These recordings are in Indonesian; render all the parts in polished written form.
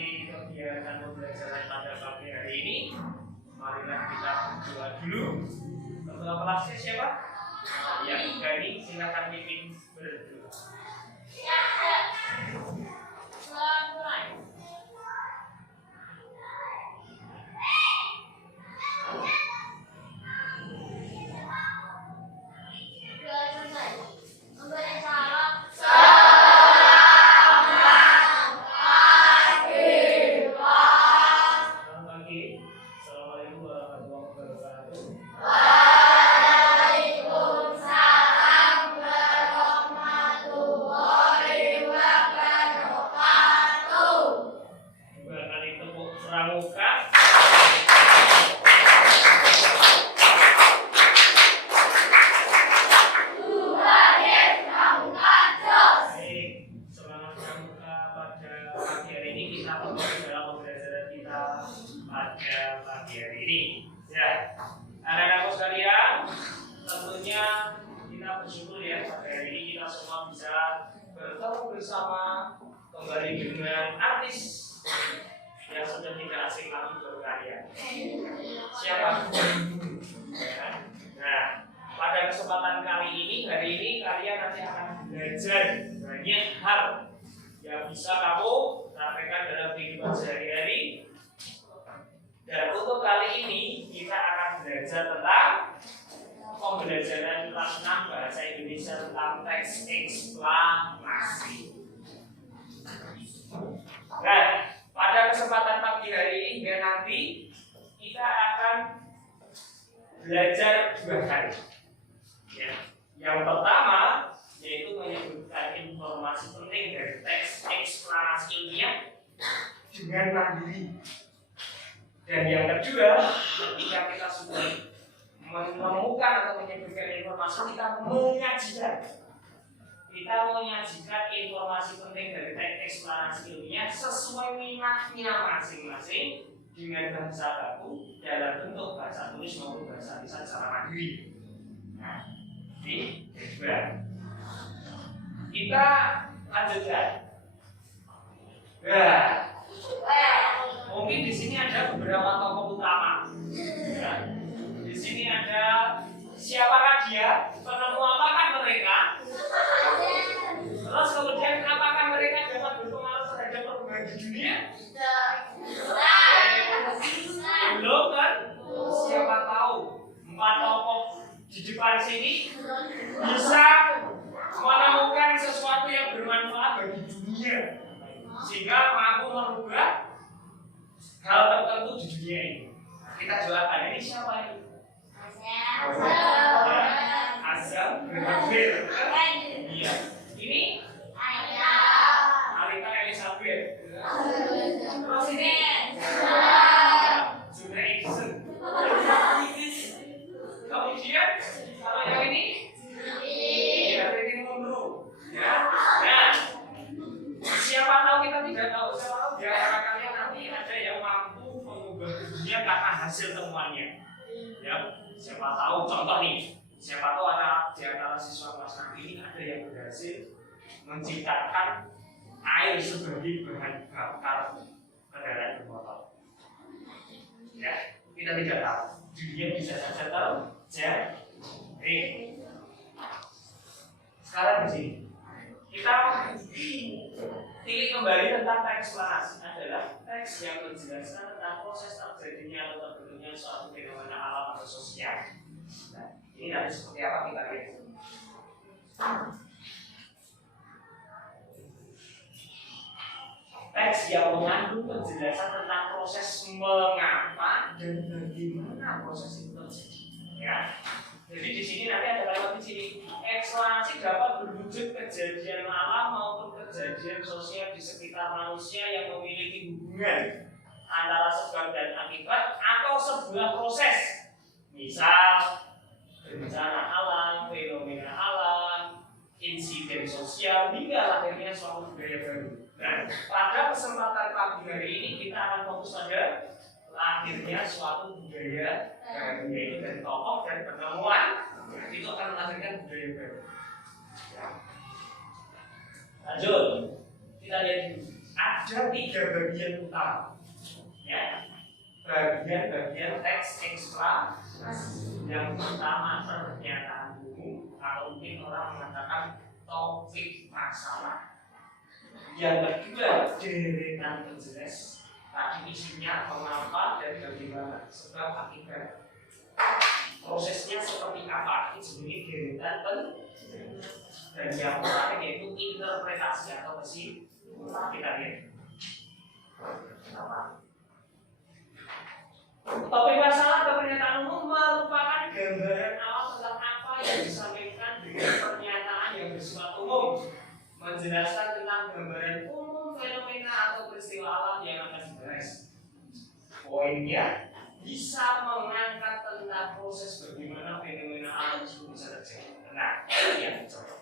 mengawali kegiatan pembelajaran pada pagi hari ini, marilah kita berdoa dulu. Ketua kelasnya siapa? Yang Gani, silakan pimpin berdoa. Pembelajaran kelas 6 bahasa Indonesia tentang teks eksklamasi. Nah, pada kesempatan pagi hari ini hingga nanti kita akan belajar 2 hal. Ya. Yang pertama yaitu menyebutkan informasi penting dari teks eksklamasi ilmiah dengan mandiri. Dan yang kedua, ketika kita sudah menemukan atau menyebutkan informasi, kita menyajikan informasi penting dari teks eksklamasi ilmiah sesuai minatnya masing-masing dengan bahasa baku dalam bentuk bahasa tulis maupun bahasa lisan secara mandiri. Nah, ini kedua. Kita lanjutkan. Mungkin di sini ada beberapa tokoh utama. Ya. Di sini ada siapakah dia? Penemu apakah mereka? Terus kemudian apakah mereka dapat berpengaruh terhadap perkembangan di dunia? Belum kan? Siapa tahu 4 tokoh di depan sini bisa menemukan sesuatu yang bermanfaat bagi dunia sehingga mampu merubah hal tertentu di dunia ini. Kita doakan, ini siapa ini? Azam Berhadir. Iya. Ini Alita Elizabeth. Terus ini Junaidson. Kemudian kalau yang ini Rini Munro. Ya. Nah, siapa tahu kita tidak tahu. Siapa tahu di antara kalian nanti ada yang mampu mengubah dunia karena hasil temuannya. Ya. Siapa tahu contoh nih, siapa tahu ada di antara siswa kelas 6 ini ada yang berhasil menciptakan air sebagai bahan bakar kendaraan bermotor. Ya, kita tidak tahu. Dunia bisa saja terjadi. Sekarang di sini kita pilih kembali tentang teks eksklamasi adalah teks yang menjelaskan tentang proses terjadinya atau terbentuknya suatu fenomena alam atau sosial. Nah, ini nanti seperti apa kita lihat. Teks yang mengandung penjelasan tentang proses mengapa dan bagaimana proses itu terjadi. Ya. Jadi di sini nanti ada kalimat di sini. Eksklamasi dapat berwujud kejadian alam maupun kejadian sosial di sekitar manusia yang memiliki hubungan antara sebab dan akibat atau sebuah proses. Misal bencana alam, fenomena alam, insiden sosial hingga lahirnya suatu budaya baru. Nah, pada kesempatan pagi hari ini kita akan fokus pada lahirnya suatu budaya baru, yaitu dari tokoh dan penemuan itu akan melahirkan budaya baru. Lanjut, kita lihat dulu. ada 3 bagian utama, ya. Bagian-bagian teks ekstra. Yang pertama pernyataan umum, atau mungkin orang mengatakan topik masalah. Yang kedua deretan penjelas. Tadi isinya mengapa dan bagaimana, sebab akibat. Prosesnya seperti apa? Ini sebenarnya deretan penjelas. Dan yang terakhir yaitu interpretasi atau kesimpulan. Kita lihat. Topik masalah atau pernyataan umum merupakan gambaran awal tentang apa yang disampaikan dengan pernyataan yang bersifat umum, menjelaskan tentang gambaran umum fenomena atau peristiwa alam yang akan dibahas. Poinnya bisa mengangkat tentang proses bagaimana fenomena alam itu bisa terjadi. Nah, yang contoh.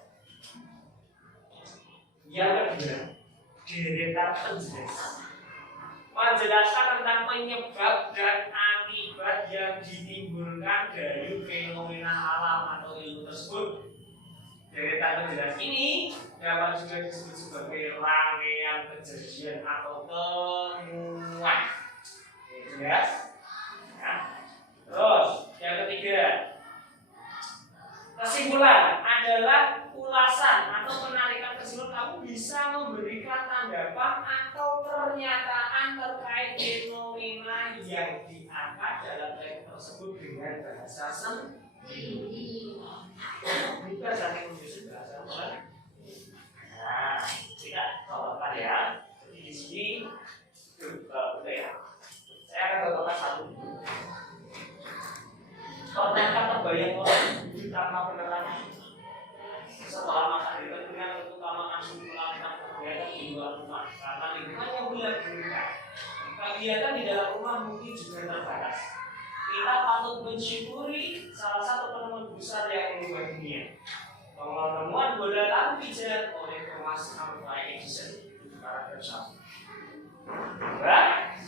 Yang kedua, deretan penjelas. Menjelaskan tentang penyebab dan akibat yang ditimbulkan dari fenomena alam atau ilmu tersebut. Deretan penjelas ini dapat juga disebut sebagai rangkaian kejadian atau temuan. Jelas? Nah, terus yang ketiga, kesimpulan adalah ulasan atau penarikan kesimpulan. Kamu bisa memberikan tanggapan atau pernyataan terkait fenomena yang diangkat dalam teks tersebut dengan bahasa sendiri. Bukan saling menyusun bahasa apa? Nah, tidak contohkan ya. Jadi di sini, ya. Saya akan contohkan satu. Ternyata terbayang orang tanpa penerangan. Setelah makan itu dengan utamakan sumber tentang kegiatan di luar rumah karena lingkungannya bulat berikat. Kegiatan di dalam rumah mungkin juga terbatas. Kita patut mensyukuri salah satu penemuan besar yang mengubah dunia. Penemuan bola lampu pijar oleh Thomas Alva Edison para bersama.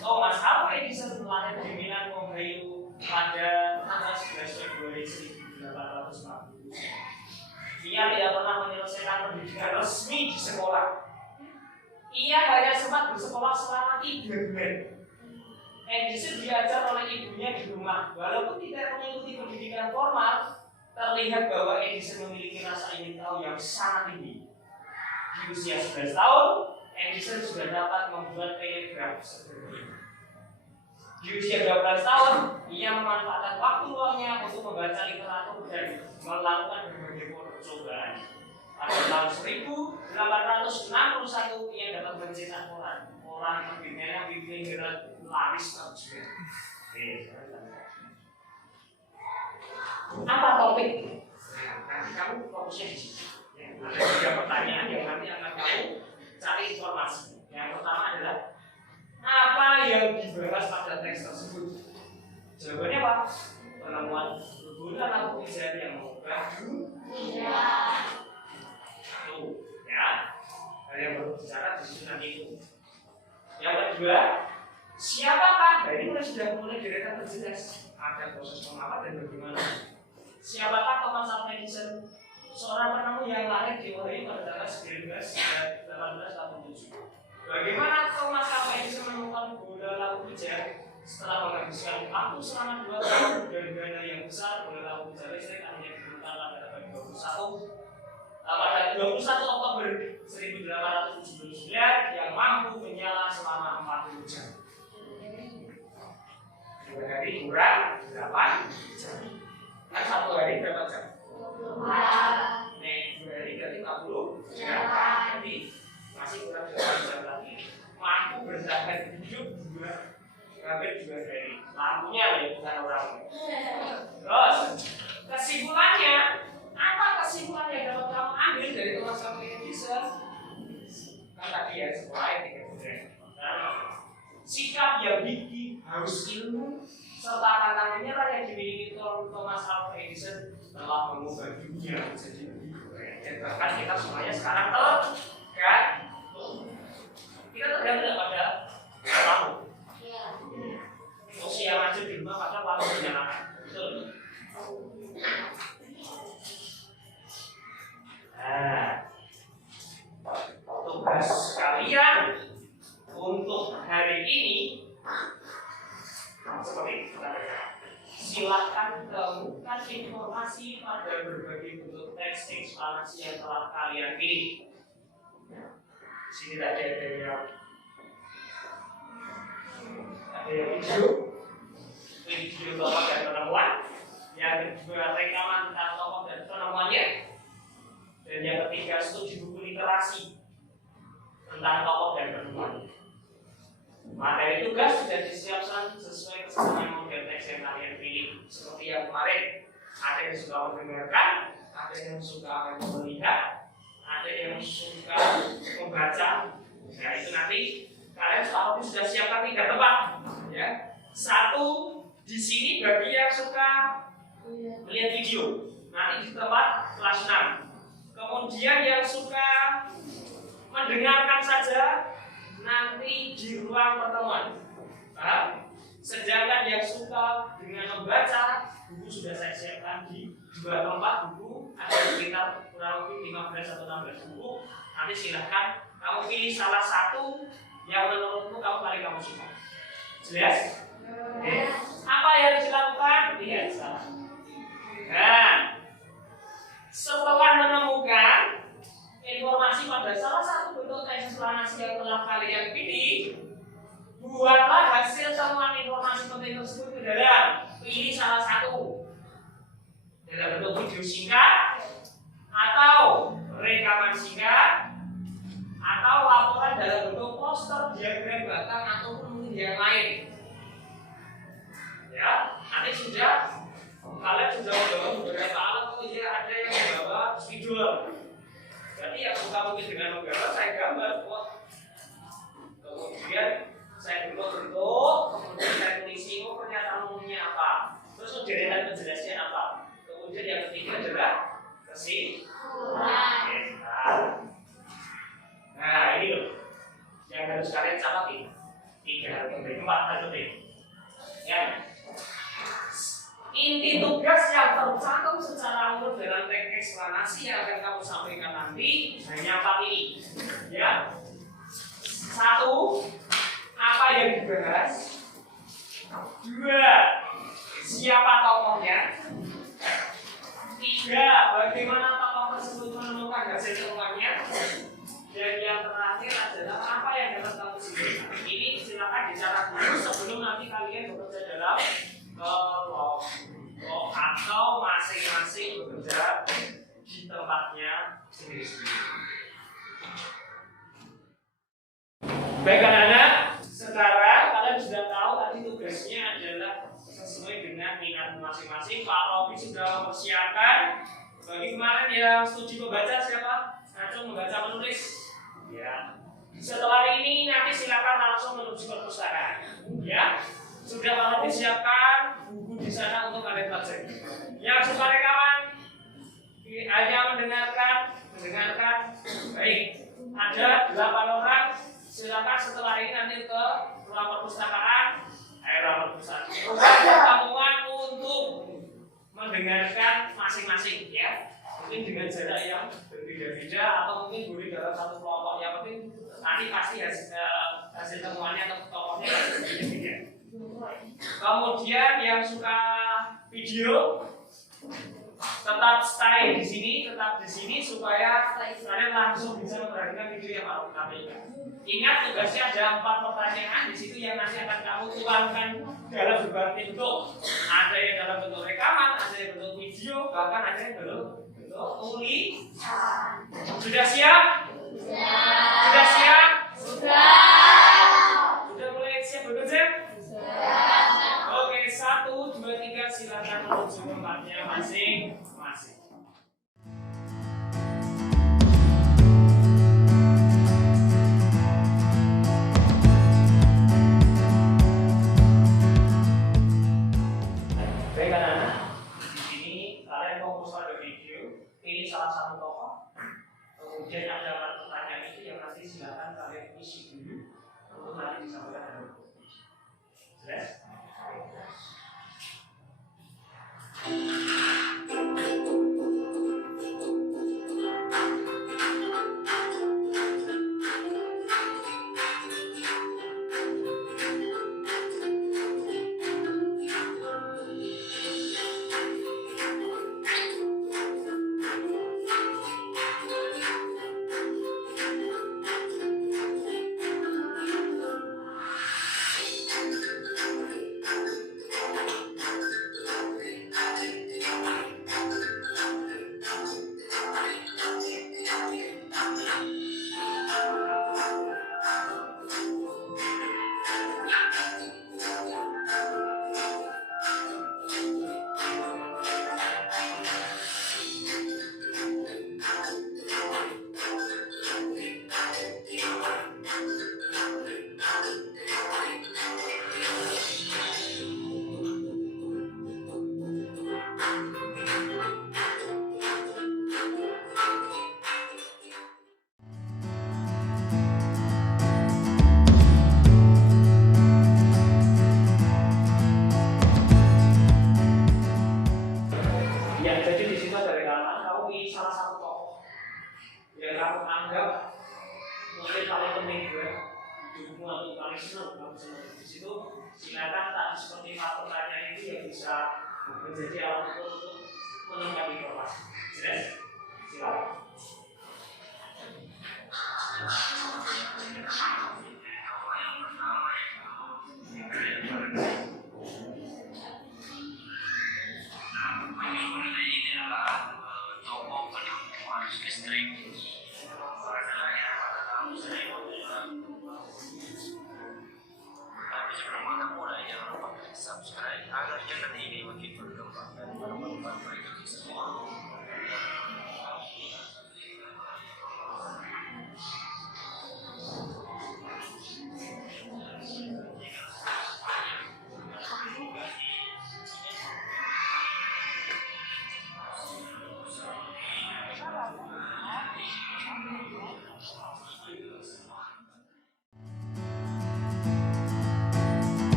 Thomas Alva Edison lahir di Milan, Ohio pada tanggal 11 Februari 1840. Ia tidak pernah menyelesaikan pendidikan resmi di sekolah. Ia hanya sempat bersekolah selama 3 bulan. Edison diajar oleh ibunya di rumah. Walaupun tidak mengikuti pendidikan formal, terlihat bahwa Edison memiliki rasa ingin tahu yang sangat tinggi. Di usia 11 tahun, Edison sudah dapat membuat telegraf sederhana. Di usia 12 tahun, ia memanfaatkan waktu luangnya untuk membaca literatur dan melakukan berbagai percobaan. Pada tahun 1861, ia dapat mencetak koran. Koran terbitnya yang bikin laris terjual. Apa topik? Nanti kamu fokusnya di sini. Ada 3 pertanyaan yang nanti akan kamu cari informasi. Yang pertama adalah apa yang dibahas pada teks tersebut? Jawabannya apa? Penemuan bola lampu pijar yang mengubah dunia. Tuh, ya. Ada yang berbicara di situ nanti itu. Yang kedua, siapakah? Nah, ini sudah mulai deretan terjelas. Ada proses mengapa dan bagaimana. Siapakah Thomas Alva Edison? Seorang penemu yang lahir di Ohio pada tanggal 1887. Bagaimana Thomas Alva Edison menemukan bola lampu pijar? Setelah menghabiskan waktu selama 2 tahun dan dana yang besar, bola lampu pijar listrik akhirnya ditemukan pada 21 Oktober 1879 yang mampu menyala selama 40 jam. 2 hari kurang 8 jam. Kan 1 hari berapa jam? 2 hari berarti 40 jam. Jadi masih kurang 8 jam lagi. Mampu bertahan hidup hampir 2 hari. Lampunya ya, bukan orang. Terus kesimpulannya, apa kesimpulan yang dapat kamu ambil dari Thomas Alva Edison? Kan tadi ya sekolah etika budaya. Sikap yang gigih, haus ilmu, serta pantang menyerah yang dimiliki Thomas Alva Edison telah mengubah dunia menjadi lebih keren. Dan bahkan kita semuanya sekarang tergantung. Kita tergantung pada lampu. Usia maju di rumah pada lampu menyalakan. Betul. Nah, tugas kalian dari ini seperti itu. Silakan temukan informasi pada berbagai bentuk teks eksplanasi yang telah kalian pilih. Di sini tadi ada yang video tokoh dan penemuan, yang kedua rekaman tentang tokoh dan penemuannya, dan yang ketiga studi buku literasi tentang tokoh dan penemuan. Materi tugas sudah disiapkan sesuai kesesuaian model teks yang kalian pilih. Seperti yang kemarin, ada yang suka mendengarkan, ada yang suka melihat, ada yang suka membaca. Nah itu nanti kalian sudah siapkan 3 tempat, ya. Satu di sini bagi yang suka melihat video, nanti di tempat kelas 6. Kemudian yang suka mendengarkan saja, nanti di ruang pertemuan. Paham? Sedangkan yang suka dengan membaca, buku sudah saya siapkan di 2 tempat buku, ada sekitar kurang lebih 15 atau 16 buku. Nanti silahkan kamu pilih salah satu yang menurutmu kamu suka. Jelas? Oke. Apa yang harus dilakukan? Lihat salah. Nah, setelah menemukan informasi pada salah satu bentuk teks eksplanasi yang telah kalian pilih, buatlah hasil temuan informasi penting tersebut ke dalam. Pilih salah satu dalam bentuk video singkat, atau rekaman singkat, atau laporan dalam bentuk poster, diagram batang, ataupun mungkin yang lain. Ya, nanti kalian sudah membawa beberapa alat, kemudian ada yang membawa spidol. Jadi yang suka mungkin dengan menggambar, saya gambar, kemudian saya bentuk, kemudian saya tulisi pernyataan umumnya apa, terus deretan penjelasannya apa, kemudian yang ketiga adalah kesimpulan. Nah ini loh yang harus kalian catat, 3 hal penting, 4 hal penting. Ya. Inti tugas yang tercantum secara umum dalam teks eksplanasi yang akan kamu sampaikan nanti hanya 4 ini. Ya. 1. Apa yang dibahas? 2. Siapa tokohnya? 3. Bagaimana tokoh tersebut menemukan hasil temuannya? Dan yang terakhir adalah apa yang dapat kamu simpulkan. Ini silakan dicatat dulu sebelum nanti kalian bekerja dalam kelompok atau masing-masing bekerja di tempatnya sendiri-sendiri. Baik anak-anak, sekarang kalian sudah tahu tadi tugasnya adalah sesuai dengan minat masing-masing. Pak Robi sudah mempersiapkan. Bagi kemarin yang studi membaca siapa? Langsung membaca menulis. Ya. Setelah ini nanti silakan langsung menuju perpustakaan. Ya. Sudah kalian disiapkan buku di sana untuk kalian baca. Yang suka rekaman hanya mendengarkan. Baik. Ada 8 orang. Silakan setelah ini nanti ke ruang perpustakaan. Pertemuan untuk mendengarkan masing-masing, ya. Mungkin dengan jarak yang berbeda-beda atau mungkin boleh dalam satu kelompok. Yang penting nanti pasti hasil temuannya atau tokohnya berbeda-beda. Kemudian yang suka video tetap stay di sini supaya kalian langsung bisa memperhatikan video yang baru kami. Ingat tugasnya ada 4 pertanyaan di situ yang nanti akan kamu tuangkan dalam berbagai bentuk. Ada yang dalam bentuk rekaman, ada yang bentuk video, bahkan ada yang dalam bentuk tulisan. Sudah siap? Sudah siap? Sudah mulai siap bekerja? Oke, 1, 2, 3, silakan menuju tempatnya masing-masing. Baik anak-anak, di sini kalian fokus pada video. Ini salah satu tokoh. Kemudian ada pertanyaan itu yang nanti silakan kalian isi dulu untuk nanti disampaikan dalam video. Jelas? yang kamu anggap mungkin paling penting juga hidupmu atau paling senang kamu senang di situ, silakan tak seperti pertanyaan itu yang bisa menjadi alat ukur untuk melengkapi informasi. Jelas? Silakan. Ini adalah toko penemuan listrik. Tapi sebelum kita mulai, jangan lupa klik subscribe agar channel ini makin berkembang dan bermanfaat bagi kita semua.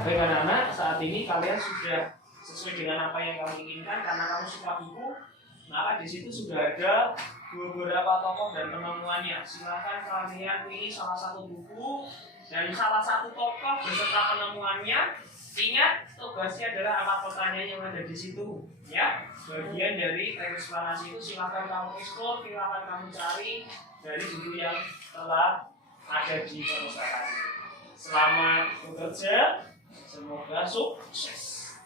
Baik anak-anak, saat ini kalian sudah sesuai dengan apa yang kamu inginkan karena kamu suka buku, maka di situ sudah ada beberapa tokoh dan penemuannya. Silakan kalian pilih salah satu buku dan salah satu tokoh beserta penemuannya. Ingat, tugasnya adalah apa pertanyaan yang ada di situ, ya. Bagian dari eksplanasi itu silakan kamu explore, silakan kamu cari dari buku yang telah ada di perpustakaan ini. Selamat bekerja. Semoga sukses.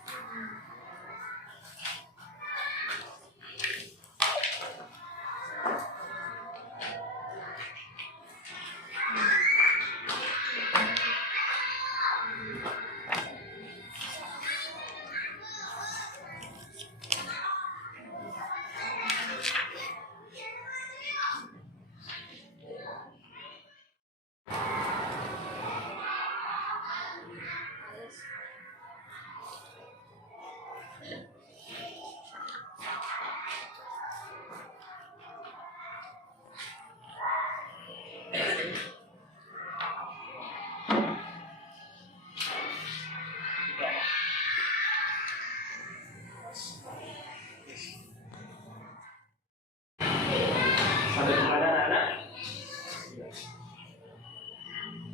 Sampai di mana anak-anak?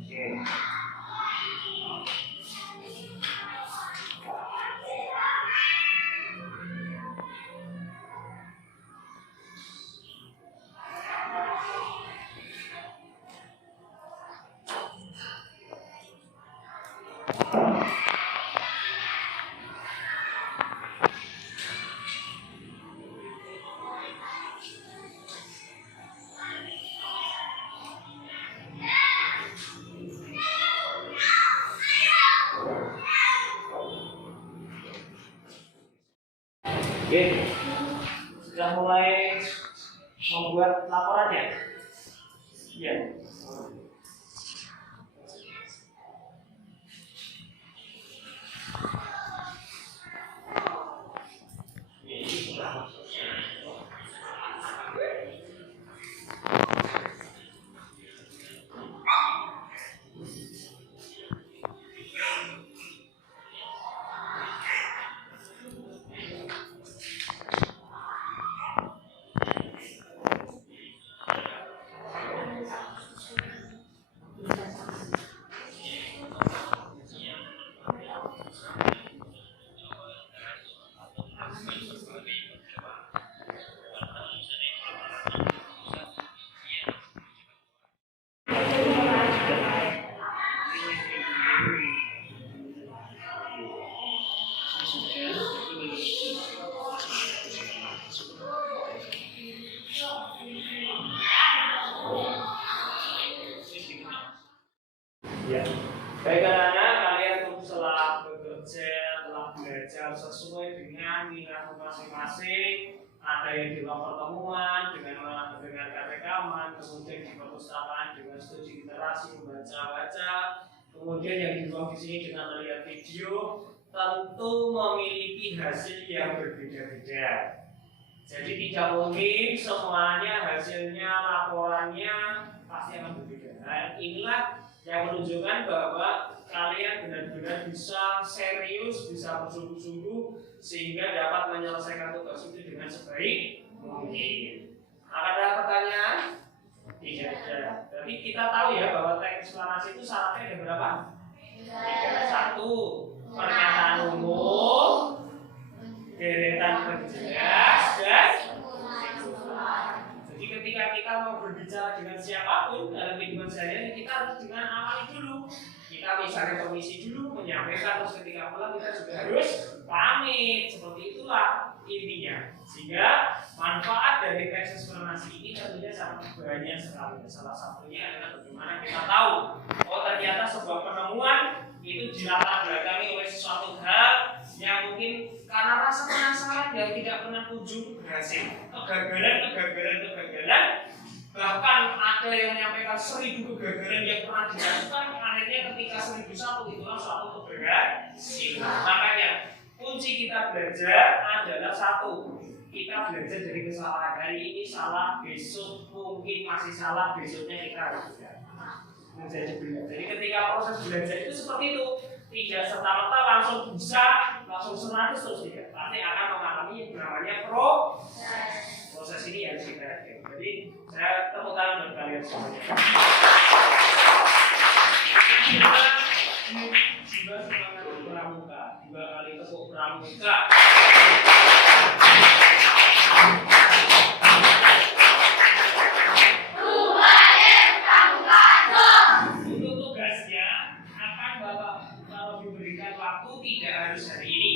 Oke. Oke, sudah mulai membuat laporannya? Iya. Ya. Baik anak-anak, kalian telah bekerja, telah belajar sesuai dengan minat masing-masing. Ada yang di ruang pertemuan dengan rekaman, kemudian di perpustakaan dengan studi literasi membaca-baca, kemudian yang di ruang di sini dengan melihat video, tentu memiliki hasil yang berbeda-beda. Jadi tidak mungkin semuanya hasilnya, laporannya pasti akan berbeda. Nah, inilah yang menunjukkan bahwa kalian benar-benar bisa serius, bisa bersungguh-sungguh sehingga dapat menyelesaikan tugas itu dengan sebaik mungkin. Ada pertanyaan? Tidak ada. Jadi kita tahu ya bahwa teks eksplanasi itu syaratnya ada berapa? 1. Pernyataan umum, deretan perjelas, dan jadi ketika kita mau berbicara dengan siapapun dalam kehidupan sehari-hari, kita harus dengan awali dulu. Kita misalnya permisi dulu, menyampaikan, terus ketika pulang kita juga harus pamit. Seperti itulah intinya. Sehingga manfaat dari teks eksplanasi ini tentunya sangat banyak sekali. Salah satunya adalah bagaimana kita tahu, oh ternyata sebuah penemuan itu dilatar belakangi oleh sesuatu hal yang mungkin karena rasa penasaran yang tidak pernah ujung berhasil. Kegagalan, bahkan ada yang menyampaikan 1000 kegagalan yang pernah dilakukan, akhirnya ketika 1001 itulah suatu keberhasilan. Makanya kunci kita belajar adalah 1. Kita belajar dari kesalahan. Hari ini salah, besok mungkin masih salah, besoknya kita harus menjadi benar. Jadi ketika proses belajar itu seperti itu, tidak serta-merta langsung bisa, langsung 100 terus tidak. Pasti akan mengalami yang namanya proses ini harus kita yakin. Jadi saya tepuk tangan buat kalian semuanya. Jiwa semangat pramuka, 2 kali tepuk pramuka. Untuk tugasnya akan Bapak kalau diberikan waktu tidak harus hari ini,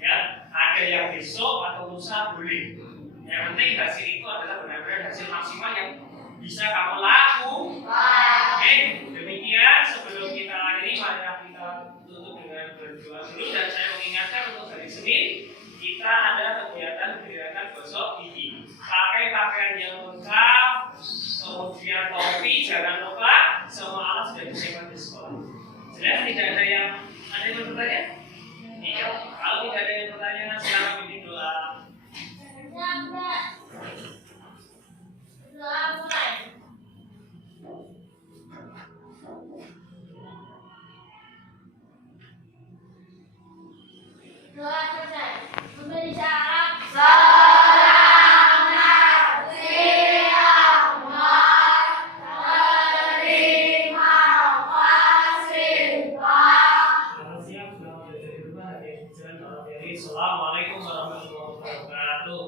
ya. Ada yang besok atau lusa boleh. Yang penting hasil itu adalah benar-benar hasil maksimal yang bisa kamu lakukan. Oke, demikian sebelum kita akhiri, mari kita tutup dengan berdoa dulu. Dan saya mengingatkan untuk hari Senin kita ada kegiatan gosok gigi. Pakai pakaian yang lengkap, kemudian topi, jangan lupa semua alat sudah disiapkan di sekolah. Jelas tidak ada yang bertanya? Iya. Kalau tidak ada yang bertanya, silakan bimbing doa. Doa selesai. Memberi syarat selamat siang, terima kasih, Pak. Selamat siang, selamat belajar di rumah. Assalamualaikum warahmatullahi wabarakatuh.